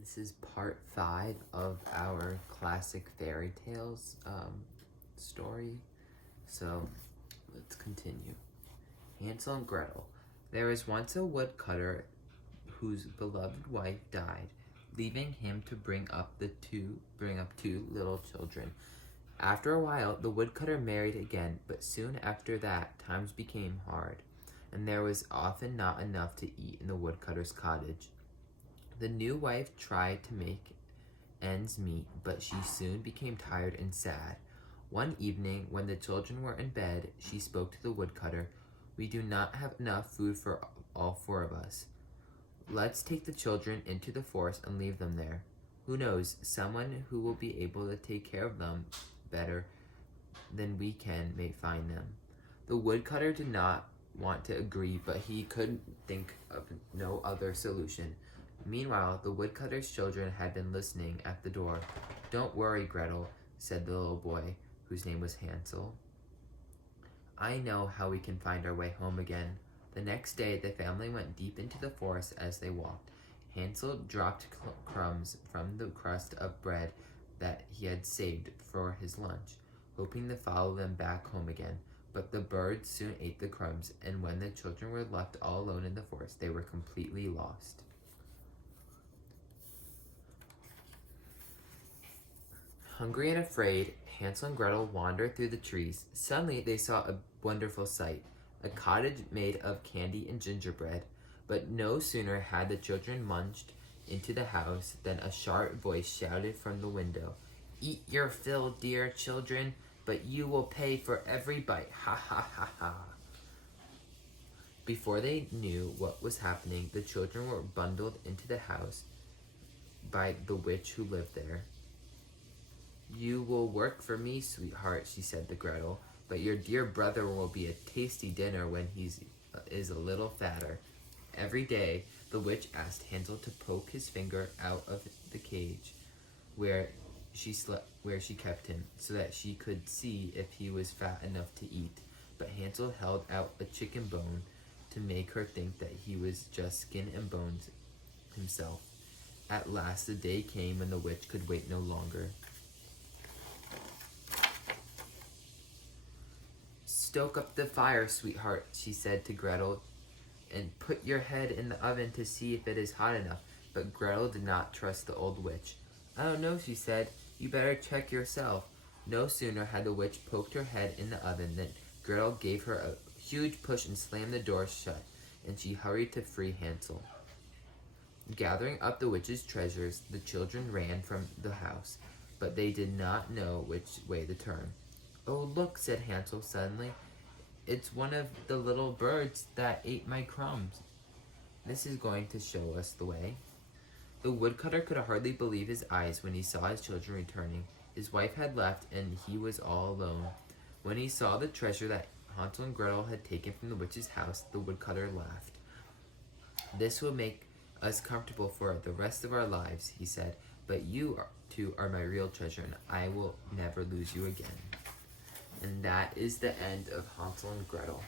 This is part 5 of our classic fairy tales story. So let's continue. Hansel and Gretel. There was once a woodcutter whose beloved wife died, leaving him to bring up two little children. After a while, the woodcutter married again, but soon after that, times became hard, and there was often not enough to eat in the woodcutter's cottage. The new wife tried to make ends meet, but she soon became tired and sad. One evening, when the children were in bed, she spoke to the woodcutter. "We do not have enough food for all 4 of us. Let's take the children into the forest and leave them there. Who knows, someone who will be able to take care of them better than we can may find them." The woodcutter did not want to agree, but he could think of no other solution. Meanwhile, the woodcutter's children had been listening at the door. "Don't worry, Gretel," said the little boy, whose name was Hansel. "I know how we can find our way home again." The next day, the family went deep into the forest. As they walked, Hansel dropped crumbs from the crust of bread that he had saved for his lunch, hoping to follow them back home again. But the birds soon ate the crumbs, and when the children were left all alone in the forest, they were completely lost. Hungry and afraid, Hansel and Gretel wandered through the trees. Suddenly, they saw a wonderful sight, a cottage made of candy and gingerbread. But no sooner had the children munched into the house than a sharp voice shouted from the window, "Eat your fill, dear children, but you will pay for every bite. Ha ha ha ha." Before they knew what was happening, the children were bundled into the house by the witch who lived there. "You will work for me, sweetheart," she said to Gretel, "but your dear brother will be a tasty dinner when he is a little fatter." Every day, the witch asked Hansel to poke his finger out of the cage where she kept him, so that she could see if he was fat enough to eat. But Hansel held out a chicken bone to make her think that he was just skin and bones himself. At last, the day came when the witch could wait no longer. "Stoke up the fire, sweetheart," she said to Gretel, "and put your head in the oven to see if it is hot enough." But Gretel did not trust the old witch. "I don't know," she said. "You better check yourself." No sooner had the witch poked her head in the oven than Gretel gave her a huge push and slammed the door shut, and she hurried to free Hansel. Gathering up the witch's treasures, the children ran from the house, but they did not know which way to turn. "Oh, look," said Hansel suddenly. "It's one of the little birds that ate my crumbs. This is going to show us the way." The woodcutter could hardly believe his eyes when he saw his children returning. His wife had left, and he was all alone. When he saw the treasure that Hansel and Gretel had taken from the witch's house, the woodcutter laughed. "This will make us comfortable for the rest of our lives," he said. "But you two are my real treasure, and I will never lose you again." And that is the end of Hansel and Gretel.